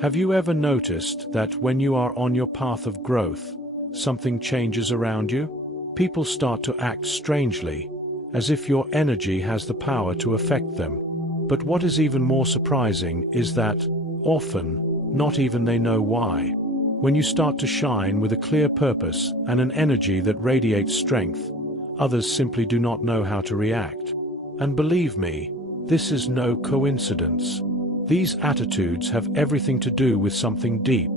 Have you ever noticed that when you are on your path of growth, something changes around you? People start to act strangely, as if your energy has the power to affect them. But what is even more surprising is that, often, not even they know why. When you start to shine with a clear purpose and an energy that radiates strength, others simply do not know how to react. And believe me, this is no coincidence. These attitudes have everything to do with something deep.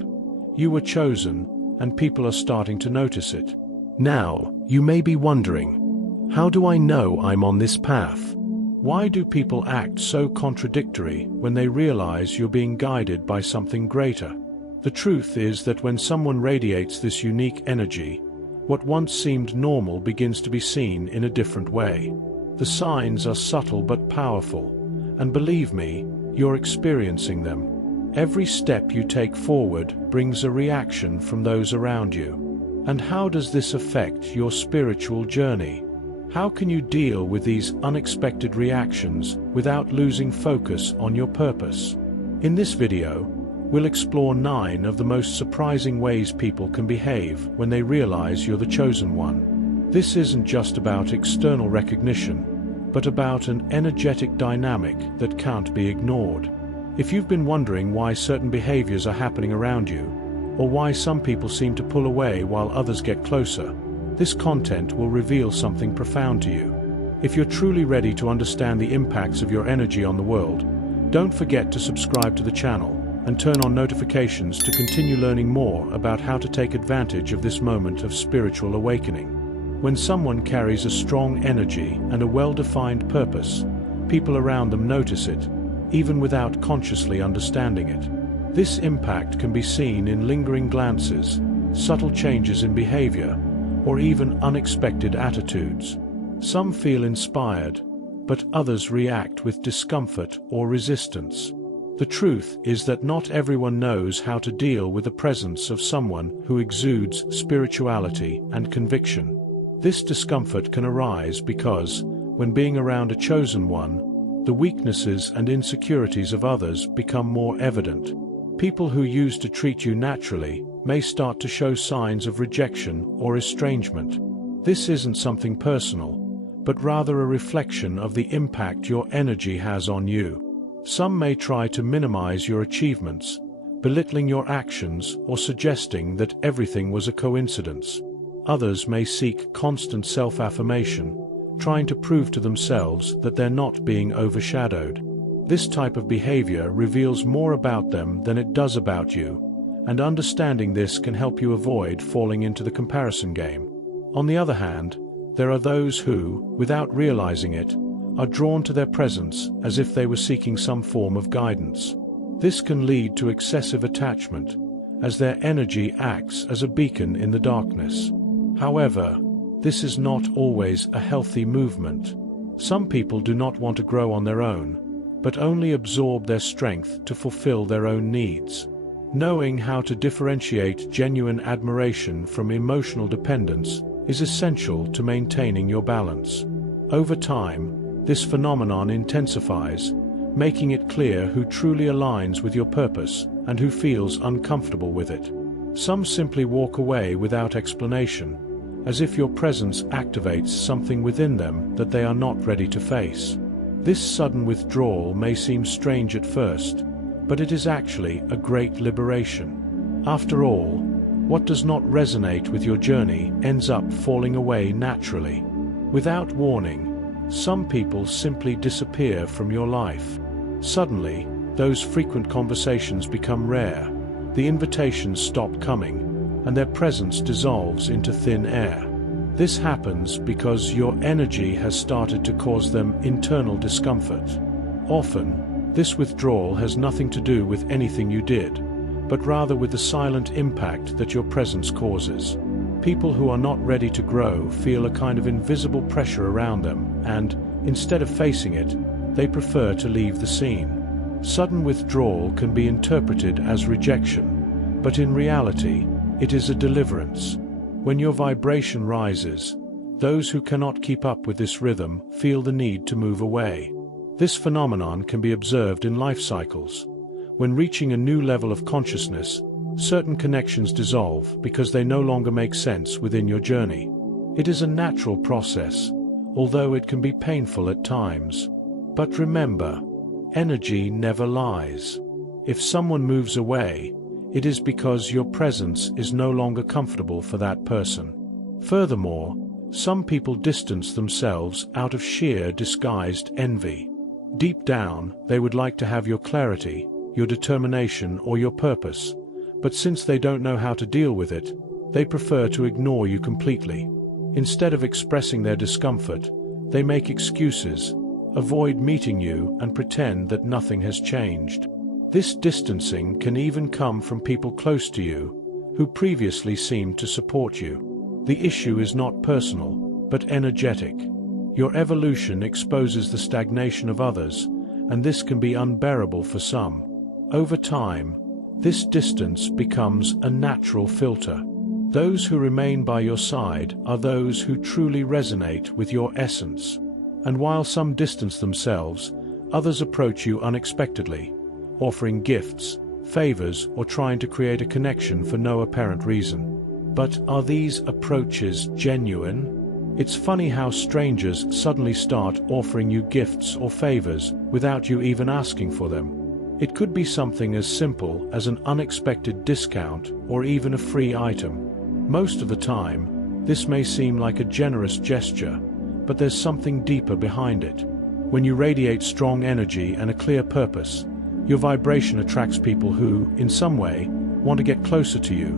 You were chosen, and people are starting to notice it. Now, you may be wondering, how do I know I'm on this path? Why do people act so contradictory when they realize you're being guided by something greater? The truth is that when someone radiates this unique energy, what once seemed normal begins to be seen in a different way. The signs are subtle but powerful, and believe me, you're experiencing them. Every step you take forward brings a reaction from those around you. And how does this affect your spiritual journey? How can you deal with these unexpected reactions without losing focus on your purpose? In this video, we'll explore 9 of the most surprising ways people can behave when they realize you're the chosen one. This isn't just about external recognition, but about an energetic dynamic that can't be ignored. If you've been wondering why certain behaviors are happening around you, or why some people seem to pull away while others get closer, this content will reveal something profound to you. If you're truly ready to understand the impacts of your energy on the world, don't forget to subscribe to the channel and turn on notifications to continue learning more about how to take advantage of this moment of spiritual awakening. When someone carries a strong energy and a well-defined purpose, people around them notice it, even without consciously understanding it. This impact can be seen in lingering glances, subtle changes in behavior, or even unexpected attitudes. Some feel inspired, but others react with discomfort or resistance. The truth is that not everyone knows how to deal with the presence of someone who exudes spirituality and conviction. This discomfort can arise because, when being around a chosen one, the weaknesses and insecurities of others become more evident. People who used to treat you naturally may start to show signs of rejection or estrangement. This isn't something personal, but rather a reflection of the impact your energy has on you. Some may try to minimize your achievements, belittling your actions or suggesting that everything was a coincidence. Others may seek constant self-affirmation, trying to prove to themselves that they're not being overshadowed. This type of behavior reveals more about them than it does about you, and understanding this can help you avoid falling into the comparison game. On the other hand, there are those who, without realizing it, are drawn to their presence as if they were seeking some form of guidance. This can lead to excessive attachment, as their energy acts as a beacon in the darkness. However, this is not always a healthy movement. Some people do not want to grow on their own, but only absorb their strength to fulfill their own needs. Knowing how to differentiate genuine admiration from emotional dependence is essential to maintaining your balance. Over time, this phenomenon intensifies, making it clear who truly aligns with your purpose and who feels uncomfortable with it. Some simply walk away without explanation, as if your presence activates something within them that they are not ready to face. This sudden withdrawal may seem strange at first, but it is actually a great liberation. After all, what does not resonate with your journey ends up falling away naturally. Without warning, some people simply disappear from your life. Suddenly, those frequent conversations become rare, the invitations stop coming, and their presence dissolves into thin air. This happens because your energy has started to cause them internal discomfort. Often, this withdrawal has nothing to do with anything you did, but rather with the silent impact that your presence causes. People who are not ready to grow feel a kind of invisible pressure around them, and, instead of facing it, they prefer to leave the scene. Sudden withdrawal can be interpreted as rejection, but in reality, it is a deliverance. When your vibration rises, those who cannot keep up with this rhythm feel the need to move away. This phenomenon can be observed in life cycles. When reaching a new level of consciousness, certain connections dissolve because they no longer make sense within your journey. It is a natural process, although it can be painful at times. But remember, energy never lies. If someone moves away, it is because your presence is no longer comfortable for that person. Furthermore, some people distance themselves out of sheer disguised envy. Deep down, they would like to have your clarity, your determination, or your purpose, but since they don't know how to deal with it, they prefer to ignore you completely. Instead of expressing their discomfort, they make excuses, avoid meeting you, and pretend that nothing has changed. This distancing can even come from people close to you, who previously seemed to support you. The issue is not personal, but energetic. Your evolution exposes the stagnation of others, and this can be unbearable for some. Over time, this distance becomes a natural filter. Those who remain by your side are those who truly resonate with your essence. And while some distance themselves, others approach you unexpectedly, offering gifts, favors, or trying to create a connection for no apparent reason. But are these approaches genuine? It's funny how strangers suddenly start offering you gifts or favors without you even asking for them. It could be something as simple as an unexpected discount or even a free item. Most of the time, this may seem like a generous gesture, but there's something deeper behind it. When you radiate strong energy and a clear purpose, your vibration attracts people who, in some way, want to get closer to you,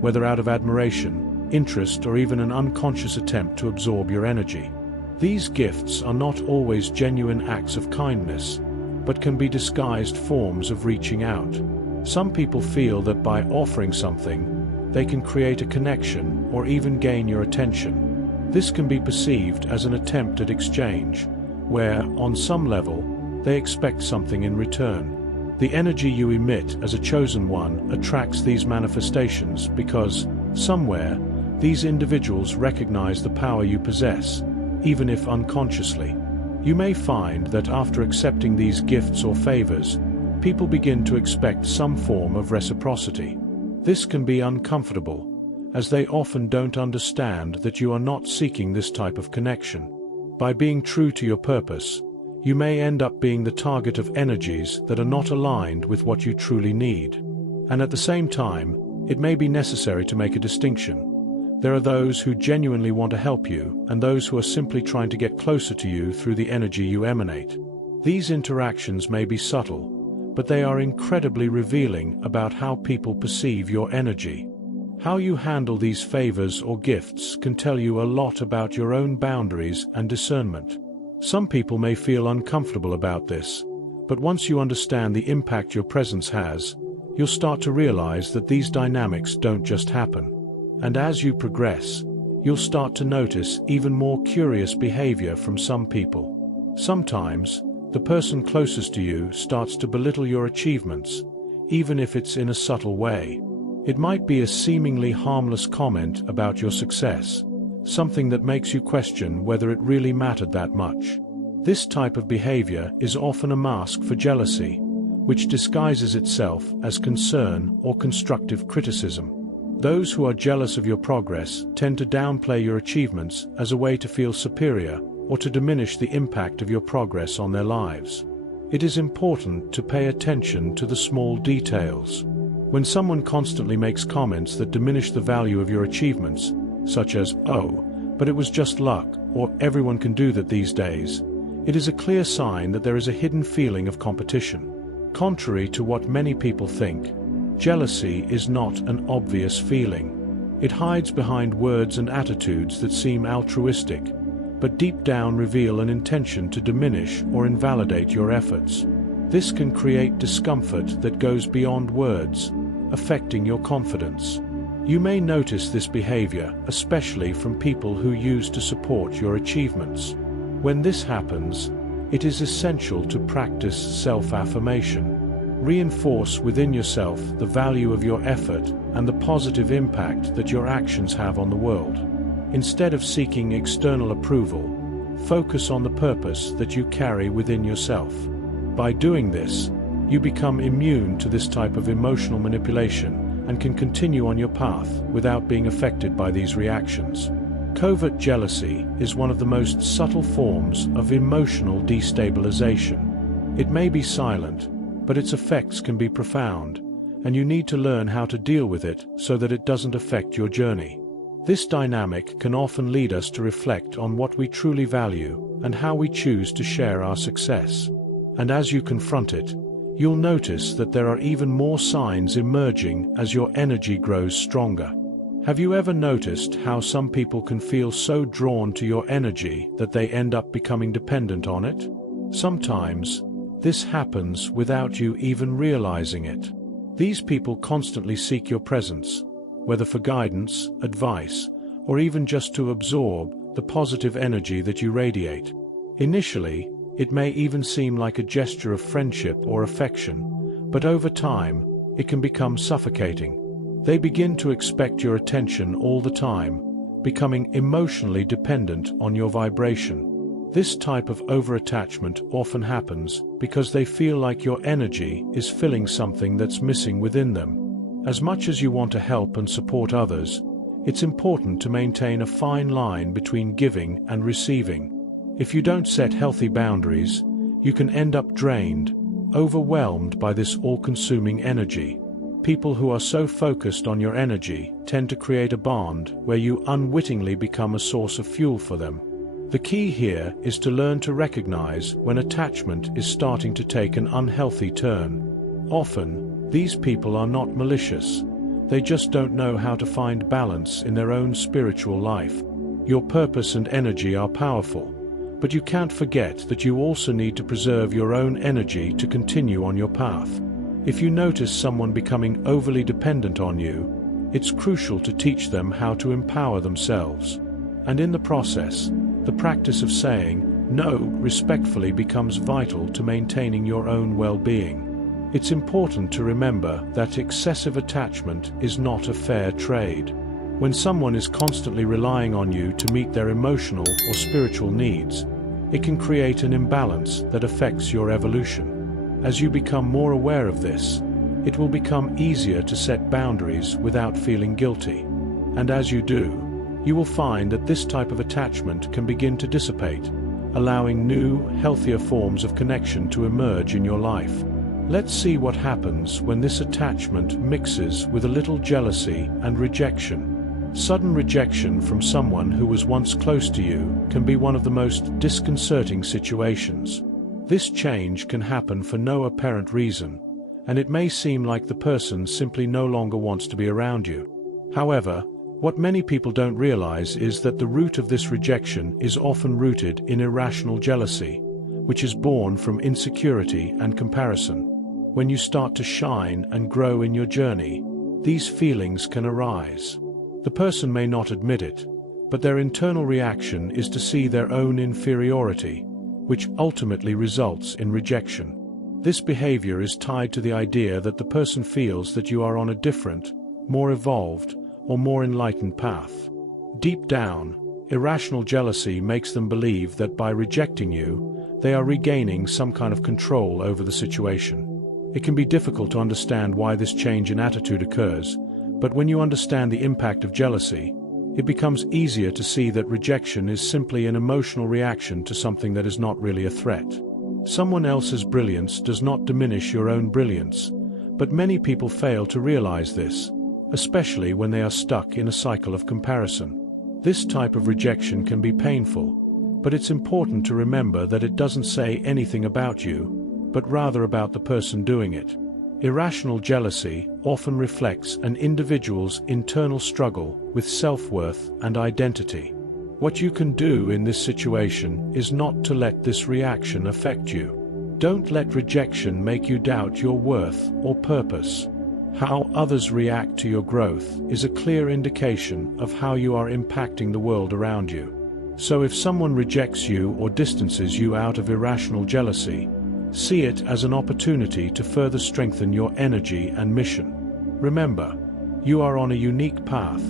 whether out of admiration, interest, or even an unconscious attempt to absorb your energy. These gifts are not always genuine acts of kindness, but can be disguised forms of reaching out. Some people feel that by offering something, they can create a connection or even gain your attention. This can be perceived as an attempt at exchange, where, on some level, they expect something in return. The energy you emit as a chosen one attracts these manifestations because, somewhere, these individuals recognize the power you possess, even if unconsciously. You may find that after accepting these gifts or favors, people begin to expect some form of reciprocity. This can be uncomfortable, as they often don't understand that you are not seeking this type of connection. By being true to your purpose, you may end up being the target of energies that are not aligned with what you truly need. And at the same time, it may be necessary to make a distinction. There are those who genuinely want to help you, and those who are simply trying to get closer to you through the energy you emanate. These interactions may be subtle, but they are incredibly revealing about how people perceive your energy. How you handle these favors or gifts can tell you a lot about your own boundaries and discernment. Some people may feel uncomfortable about this, but once you understand the impact your presence has, you'll start to realize that these dynamics don't just happen. And as you progress, you'll start to notice even more curious behavior from some people. Sometimes, the person closest to you starts to belittle your achievements, even if it's in a subtle way. It might be a seemingly harmless comment about your success, something that makes you question whether it really mattered that much. This type of behavior is often a mask for jealousy, which disguises itself as concern or constructive criticism. Those who are jealous of your progress tend to downplay your achievements as a way to feel superior or to diminish the impact of your progress on their lives. It is important to pay attention to the small details. When someone constantly makes comments that diminish the value of your achievements, such as, "Oh, but it was just luck," or "everyone can do that these days," it is a clear sign that there is a hidden feeling of competition. Contrary to what many people think, jealousy is not an obvious feeling. It hides behind words and attitudes that seem altruistic, but deep down reveal an intention to diminish or invalidate your efforts. This can create discomfort that goes beyond words, affecting your confidence. You may notice this behavior, especially from people who used to support your achievements. When this happens, it is essential to practice self-affirmation. Reinforce within yourself the value of your effort and the positive impact that your actions have on the world. Instead of seeking external approval, focus on the purpose that you carry within yourself. By doing this, You become immune to this type of emotional manipulation and can continue on your path without being affected by these reactions. Covert jealousy is one of the most subtle forms of emotional destabilization. It may be silent, but its effects can be profound, and you need to learn how to deal with it so that it doesn't affect your journey. This dynamic can often lead us to reflect on what we truly value and how we choose to share our success. And as you confront it, you'll notice that there are even more signs emerging as your energy grows stronger. Have you ever noticed how some people can feel so drawn to your energy that they end up becoming dependent on it? Sometimes, this happens without you even realizing it. These people constantly seek your presence, whether for guidance, advice, or even just to absorb the positive energy that you radiate. Initially, it may even seem like a gesture of friendship or affection, but over time, it can become suffocating. They begin to expect your attention all the time, becoming emotionally dependent on your vibration. This type of over-attachment often happens because they feel like your energy is filling something that's missing within them. As much as you want to help and support others, it's important to maintain a fine line between giving and receiving. If you don't set healthy boundaries, you can end up drained, overwhelmed by this all-consuming energy. People who are so focused on your energy tend to create a bond where you unwittingly become a source of fuel for them. The key here is to learn to recognize when attachment is starting to take an unhealthy turn. Often, these people are not malicious. They just don't know how to find balance in their own spiritual life. Your purpose and energy are powerful, but you can't forget that you also need to preserve your own energy to continue on your path. If you notice someone becoming overly dependent on you, it's crucial to teach them how to empower themselves. And in the process, the practice of saying no respectfully becomes vital to maintaining your own well-being. It's important to remember that excessive attachment is not a fair trade. When someone is constantly relying on you to meet their emotional or spiritual needs, it can create an imbalance that affects your evolution. As you become more aware of this, it will become easier to set boundaries without feeling guilty. And as you do, you will find that this type of attachment can begin to dissipate, allowing new, healthier forms of connection to emerge in your life. Let's see what happens when this attachment mixes with a little jealousy and rejection. Sudden rejection from someone who was once close to you can be one of the most disconcerting situations. This change can happen for no apparent reason, and it may seem like the person simply no longer wants to be around you. However, what many people don't realize is that the root of this rejection is often rooted in irrational jealousy, which is born from insecurity and comparison. When you start to shine and grow in your journey, these feelings can arise. The person may not admit it, but their internal reaction is to see their own inferiority, which ultimately results in rejection. This behavior is tied to the idea that the person feels that you are on a different, more evolved, or more enlightened path. Deep down, irrational jealousy makes them believe that by rejecting you, they are regaining some kind of control over the situation. It can be difficult to understand why this change in attitude occurs, but when you understand the impact of jealousy, it becomes easier to see that rejection is simply an emotional reaction to something that is not really a threat. Someone else's brilliance does not diminish your own brilliance, but many people fail to realize this, especially when they are stuck in a cycle of comparison. This type of rejection can be painful, but it's important to remember that it doesn't say anything about you, but rather about the person doing it. Irrational jealousy often reflects an individual's internal struggle with self-worth and identity. What you can do in this situation is not to let this reaction affect you. Don't let rejection make you doubt your worth or purpose. How others react to your growth is a clear indication of how you are impacting the world around you. So if someone rejects you or distances you out of irrational jealousy, see it as an opportunity to further strengthen your energy and mission. Remember, you are on a unique path,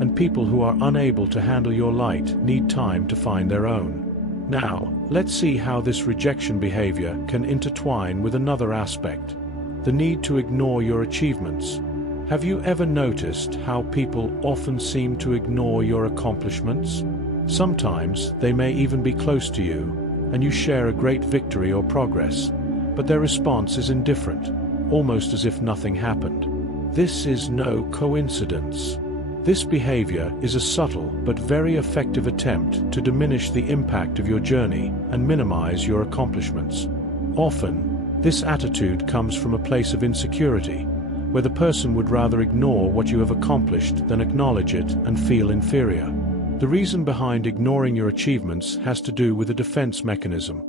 and people who are unable to handle your light need time to find their own. Now, let's see how this rejection behavior can intertwine with another aspect: the need to ignore your achievements. Have you ever noticed how people often seem to ignore your accomplishments? Sometimes they may even be close to you, and you share a great victory or progress, but their response is indifferent, almost as if nothing happened. This is no coincidence. This behavior is a subtle but very effective attempt to diminish the impact of your journey and minimize your accomplishments. Often, this attitude comes from a place of insecurity, where the person would rather ignore what you have accomplished than acknowledge it and feel inferior. The reason behind ignoring your achievements has to do with a defense mechanism.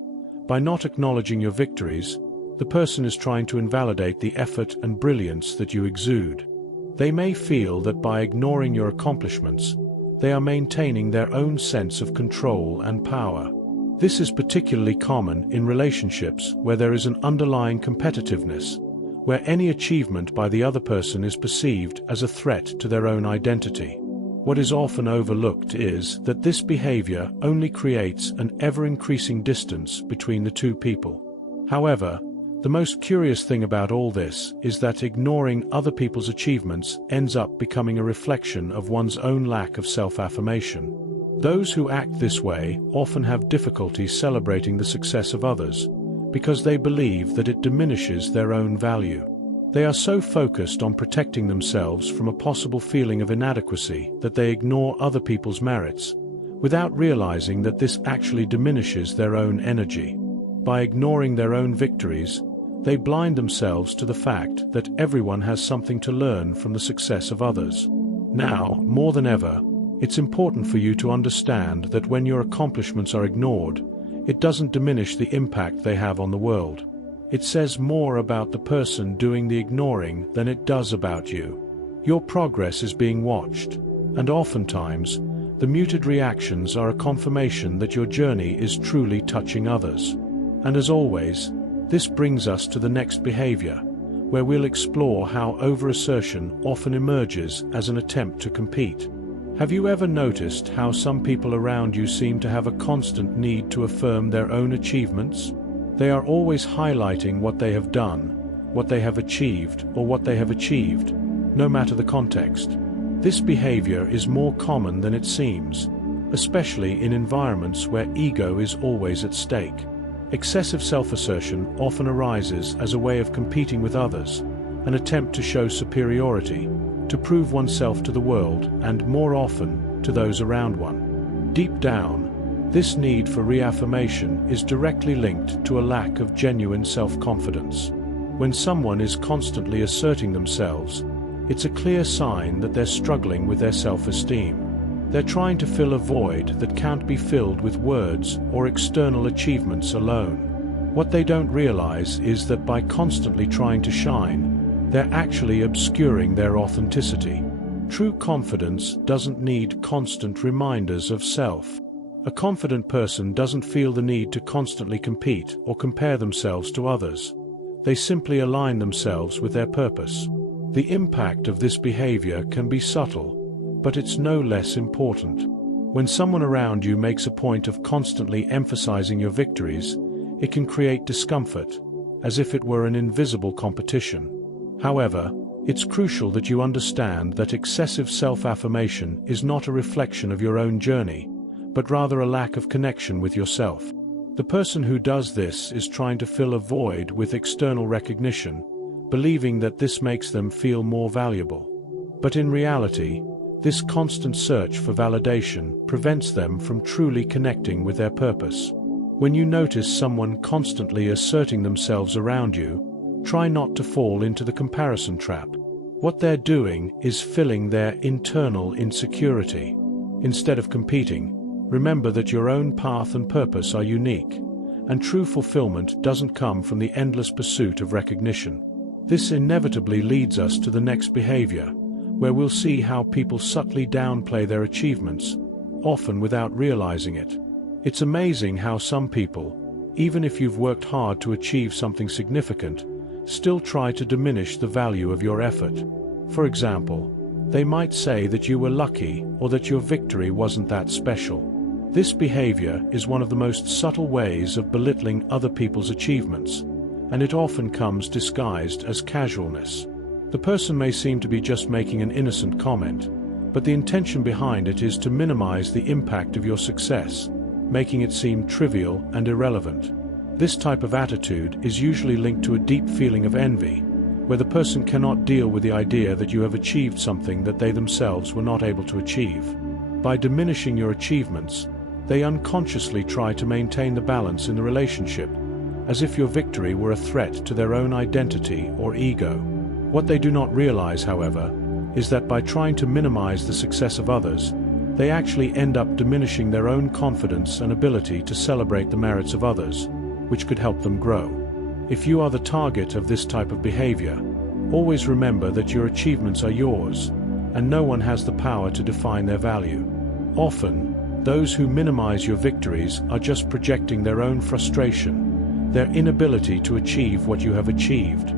By not acknowledging your victories, the person is trying to invalidate the effort and brilliance that you exude. They may feel that by ignoring your accomplishments, they are maintaining their own sense of control and power. This is particularly common in relationships where there is an underlying competitiveness, where any achievement by the other person is perceived as a threat to their own identity. What is often overlooked is that this behavior only creates an ever-increasing distance between the two people. However, the most curious thing about all this is that ignoring other people's achievements ends up becoming a reflection of one's own lack of self-affirmation. Those who act this way often have difficulty celebrating the success of others, because they believe that it diminishes their own value. They are so focused on protecting themselves from a possible feeling of inadequacy that they ignore other people's merits, without realizing that this actually diminishes their own energy. By ignoring their own victories, they blind themselves to the fact that everyone has something to learn from the success of others. Now, more than ever, it's important for you to understand that when your accomplishments are ignored, it doesn't diminish the impact they have on the world. It says more about the person doing the ignoring than it does about you. Your progress is being watched, and oftentimes, the muted reactions are a confirmation that your journey is truly touching others. And as always, this brings us to the next behavior, where we'll explore how over-assertion often emerges as an attempt to compete. Have you ever noticed how some people around you seem to have a constant need to affirm their own achievements? They are always highlighting what they have done, what they have achieved, or what they have achieved, no matter the context. This behavior is more common than it seems, especially in environments where ego is always at stake. Excessive self-assertion often arises as a way of competing with others, an attempt to show superiority, to prove oneself to the world and, more often, to those around one. Deep down, this need for reaffirmation is directly linked to a lack of genuine self-confidence. When someone is constantly asserting themselves, it's a clear sign that they're struggling with their self-esteem. They're trying to fill a void that can't be filled with words or external achievements alone. What they don't realize is that by constantly trying to shine, they're actually obscuring their authenticity. True confidence doesn't need constant reminders of self. A confident person doesn't feel the need to constantly compete or compare themselves to others. They simply align themselves with their purpose. The impact of this behavior can be subtle, but it's no less important. When someone around you makes a point of constantly emphasizing your victories, it can create discomfort, as if it were an invisible competition. However, it's crucial that you understand that excessive self-affirmation is not a reflection of your own journey, but rather a lack of connection with yourself. The person who does this is trying to fill a void with external recognition, believing that this makes them feel more valuable. But in reality, this constant search for validation prevents them from truly connecting with their purpose. When you notice someone constantly asserting themselves around you, try not to fall into the comparison trap. What they're doing is filling their internal insecurity. Instead of competing, remember that your own path and purpose are unique, and true fulfillment doesn't come from the endless pursuit of recognition. This inevitably leads us to the next behavior, where we'll see how people subtly downplay their achievements, often without realizing it. It's amazing how some people, even if you've worked hard to achieve something significant, still try to diminish the value of your effort. For example, they might say that you were lucky or that your victory wasn't that special. This behavior is one of the most subtle ways of belittling other people's achievements, and it often comes disguised as casualness. The person may seem to be just making an innocent comment, but the intention behind it is to minimize the impact of your success, making it seem trivial and irrelevant. This type of attitude is usually linked to a deep feeling of envy, where the person cannot deal with the idea that you have achieved something that they themselves were not able to achieve. By diminishing your achievements, they unconsciously try to maintain the balance in the relationship, as if your victory were a threat to their own identity or ego. What they do not realize, however, is that by trying to minimize the success of others, they actually end up diminishing their own confidence and ability to celebrate the merits of others, which could help them grow. If you are the target of this type of behavior, always remember that your achievements are yours, and no one has the power to define their value. Often, those who minimize your victories are just projecting their own frustration, their inability to achieve what you have achieved.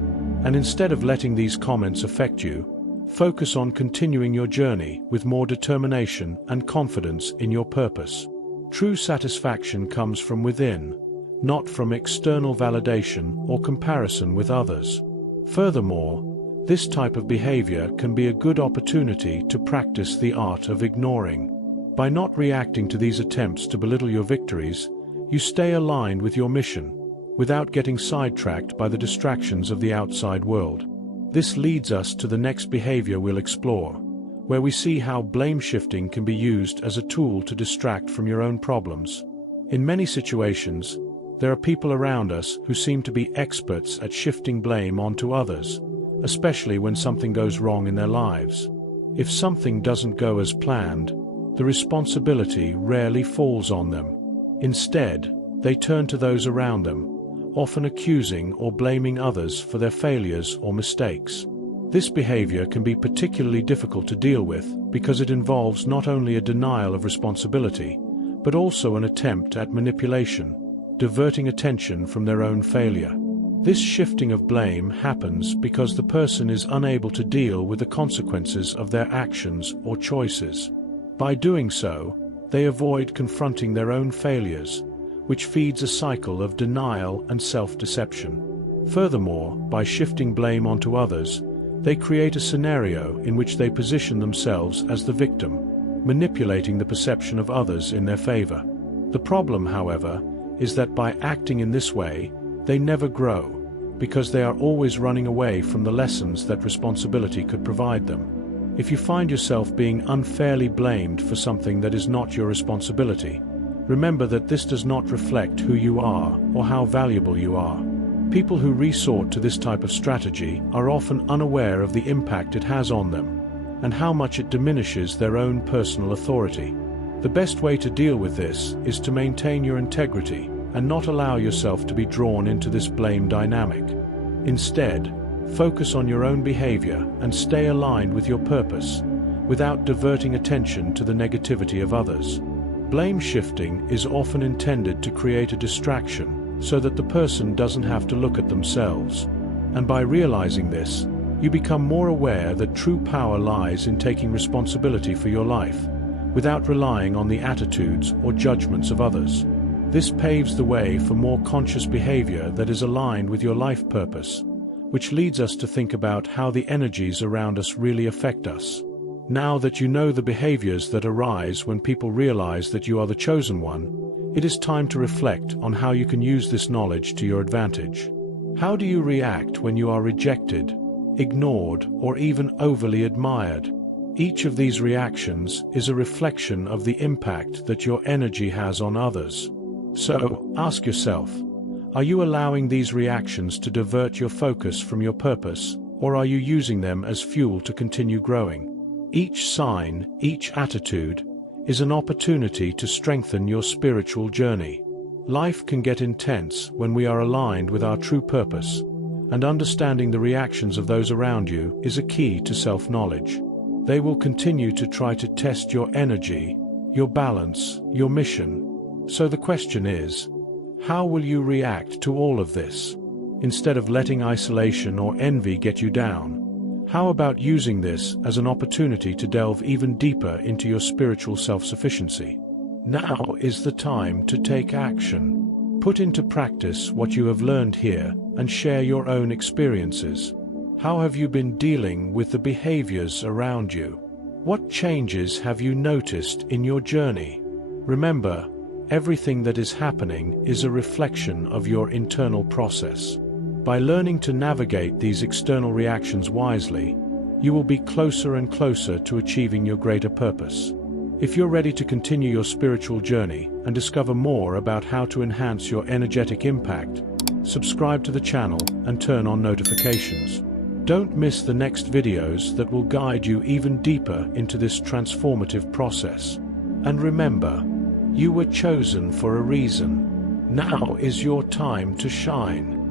And instead of letting these comments affect you, focus on continuing your journey with more determination and confidence in your purpose. True satisfaction comes from within, not from external validation or comparison with others. Furthermore, this type of behavior can be a good opportunity to practice the art of ignoring. By not reacting to these attempts to belittle your victories, you stay aligned with your mission, without getting sidetracked by the distractions of the outside world. This leads us to the next behavior we'll explore, where we see how blame shifting can be used as a tool to distract from your own problems. In many situations, there are people around us who seem to be experts at shifting blame onto others, especially when something goes wrong in their lives. If something doesn't go as planned, the responsibility rarely falls on them. Instead, they turn to those around them, often accusing or blaming others for their failures or mistakes. This behavior can be particularly difficult to deal with because it involves not only a denial of responsibility, but also an attempt at manipulation, diverting attention from their own failure. This shifting of blame happens because the person is unable to deal with the consequences of their actions or choices. By doing so, they avoid confronting their own failures, which feeds a cycle of denial and self-deception. Furthermore, by shifting blame onto others, they create a scenario in which they position themselves as the victim, manipulating the perception of others in their favor. The problem, however, is that by acting in this way, they never grow, because they are always running away from the lessons that responsibility could provide them. If you find yourself being unfairly blamed for something that is not your responsibility, remember that this does not reflect who you are or how valuable you are. People who resort to this type of strategy are often unaware of the impact it has on them, and how much it diminishes their own personal authority. The best way to deal with this is to maintain your integrity and not allow yourself to be drawn into this blame dynamic. Instead, focus on your own behavior and stay aligned with your purpose, without diverting attention to the negativity of others. Blame shifting is often intended to create a distraction so that the person doesn't have to look at themselves. And by realizing this, you become more aware that true power lies in taking responsibility for your life, without relying on the attitudes or judgments of others. This paves the way for more conscious behavior that is aligned with your life purpose, which leads us to think about how the energies around us really affect us. Now that you know the behaviors that arise when people realize that you are the chosen one, it is time to reflect on how you can use this knowledge to your advantage. How do you react when you are rejected, ignored, or even overly admired? Each of these reactions is a reflection of the impact that your energy has on others. So, ask yourself, are you allowing these reactions to divert your focus from your purpose, or are you using them as fuel to continue growing? Each sign, each attitude, is an opportunity to strengthen your spiritual journey. Life can get intense when we are aligned with our true purpose, and understanding the reactions of those around you is a key to self-knowledge. They will continue to try to test your energy, your balance, your mission. So the question is, how will you react to all of this? Instead of letting isolation or envy get you down, how about using this as an opportunity to delve even deeper into your spiritual self-sufficiency? Now is the time to take action. Put into practice what you have learned here and share your own experiences. How have you been dealing with the behaviors around you? What changes have you noticed in your journey? Remember, everything that is happening is a reflection of your internal process. By learning to navigate these external reactions wisely, you will be closer and closer to achieving your greater purpose. If you're ready to continue your spiritual journey and discover more about how to enhance your energetic impact, subscribe to the channel and turn on notifications. Don't miss the next videos that will guide you even deeper into this transformative process. And remember, you were chosen for a reason. Now is your time to shine.